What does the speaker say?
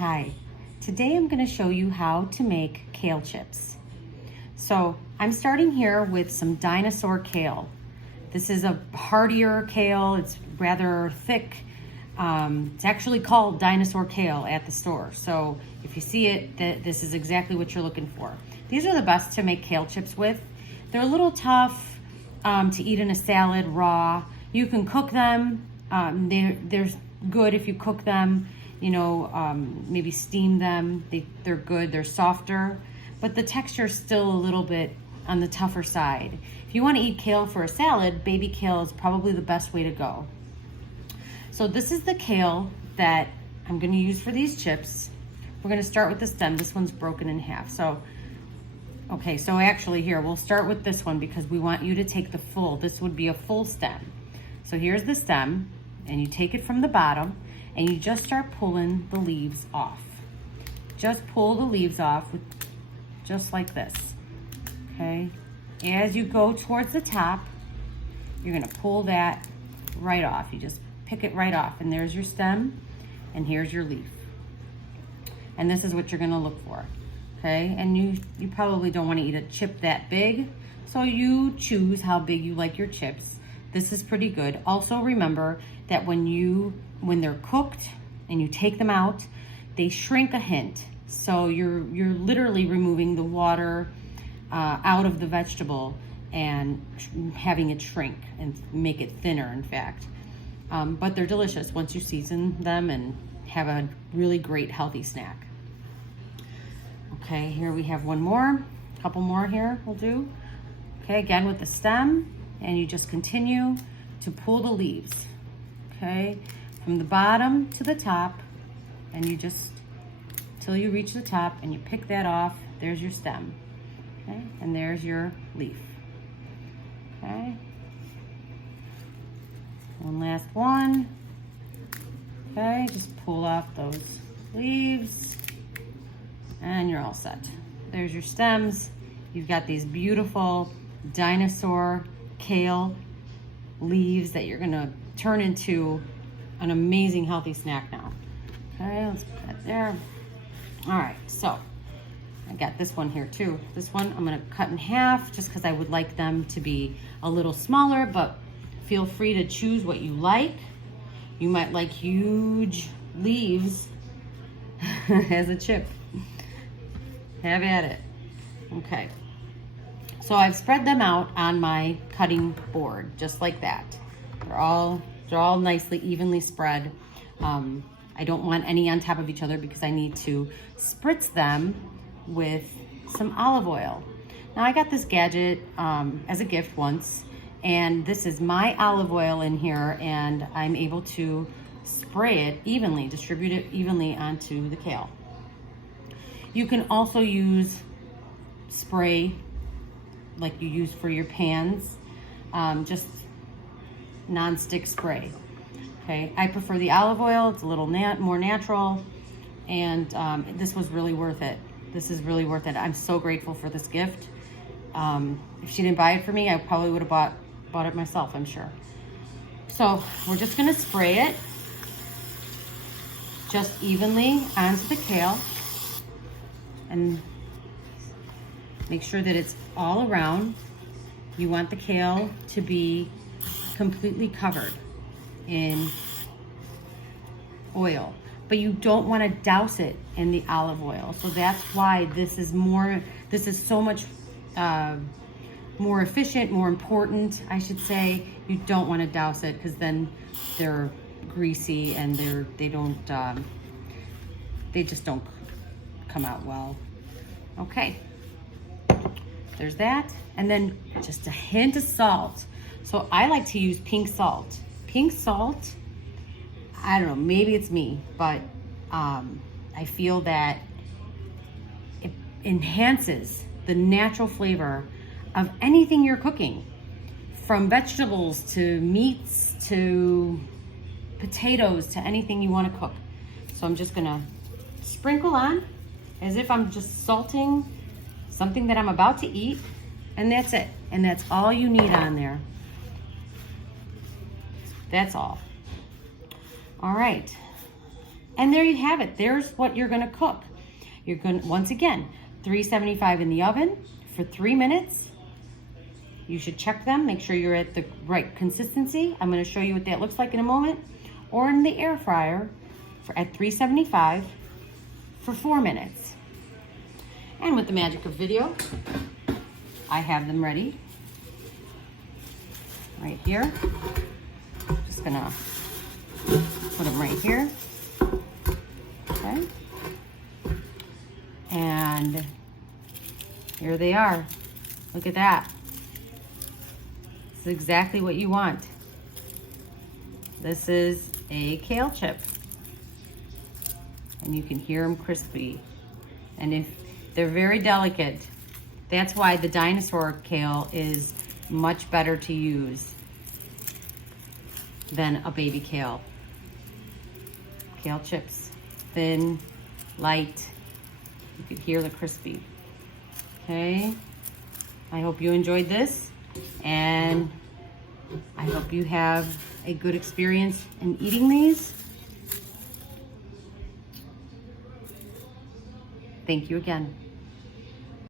Hi, today I'm going to show you how to make kale chips. So I'm starting here with some dinosaur kale. This is a heartier kale, it's rather thick. It's actually called dinosaur kale at the store. So if you see it, this is exactly what you're looking for. These are the best to make kale chips with. They're a little tough to eat in a salad raw. You can cook them. They're good if you cook them. You know, maybe steam them. They're good, they're softer, but the texture is still a little bit on the tougher side. If you want to eat kale for a salad, baby kale is probably the best way to go. So this is the kale that I'm going to use for these chips. We're going to start with the stem. This one's broken in half. So actually here, we'll start with this one because we want you to take the full, this would be a full stem. So here's the stem, and you take it from the bottom, and you just start pulling the leaves off. Just pull the leaves off, just like this, okay? As you go towards the top, you're gonna pull that right off. You just pick it right off, and there's your stem, and here's your leaf. And this is what you're gonna look for, okay? And you probably don't wanna eat a chip that big, so you choose how big you like your chips. This is pretty good. Also remember that when they're cooked and you take them out, they shrink a hint. So you're literally removing the water out of the vegetable and having it shrink and make it thinner, in fact. But they're delicious once you season them and have a really great healthy snack. Okay, here we have one more, a couple more here we'll do. Okay, again with the stem, and you just continue to pull the leaves, okay? From the bottom to the top, and you just, till you reach the top, and you pick that off. There's your stem, okay? And there's your leaf, okay? One last one, okay? Just pull off those leaves, and you're all set. There's your stems. You've got these beautiful dinosaur kale leaves that you're gonna turn into an amazing healthy snack now. Okay, let's put that there. All right, so I got this one here too. This one I'm gonna cut in half just because I would like them to be a little smaller, but feel free to choose what you like. You might like huge leaves as a chip. Have at it. Okay. So I've spread them out on my cutting board, just like that. They're all nicely, evenly spread. I don't want any on top of each other because I need to spritz them with some olive oil. Now I got this gadget as a gift once, and this is my olive oil in here, and I'm able to spray it evenly, distribute it evenly onto the kale. You can also use spray like you use for your pans, just non-stick spray. Okay, I prefer the olive oil. It's a little more natural, and this was really worth it. This is really worth it. I'm so grateful for this gift. If she didn't buy it for me, I probably would have bought it myself, I'm sure. So we're just gonna spray it just evenly onto the kale, and make sure that it's all around. You want the kale to be completely covered in oil, but you don't want to douse it in the olive oil. So that's why this is so much more efficient, more important, I should say. You don't want to douse it because then they're greasy and they just don't come out well. Okay. There's that, and then just a hint of salt. So I like to use pink salt. Pink salt, I don't know, maybe it's me, but I feel that it enhances the natural flavor of anything you're cooking, from vegetables to meats to potatoes to anything you want to cook. So I'm just gonna sprinkle on as if I'm just salting something that I'm about to eat, and that's it. And that's all you need on there. That's all. All right. And there you have it. There's what you're gonna cook. You're gonna, once again, 375 in the oven for 3 minutes. You should check them, make sure you're at the right consistency. I'm gonna show you what that looks like in a moment. Or in the air fryer at 375 for 4 minutes. And with the magic of video, I have them ready right here. Just gonna put them right here. Okay. And here they are. Look at that. This is exactly what you want. This is a kale chip. And you can hear them crispy. And if they're very delicate, that's why the dinosaur kale is much better to use than a baby kale. Kale chips, thin, light. You can hear the crispy. Okay, I hope you enjoyed this, and I hope you have a good experience in eating these. Thank you again.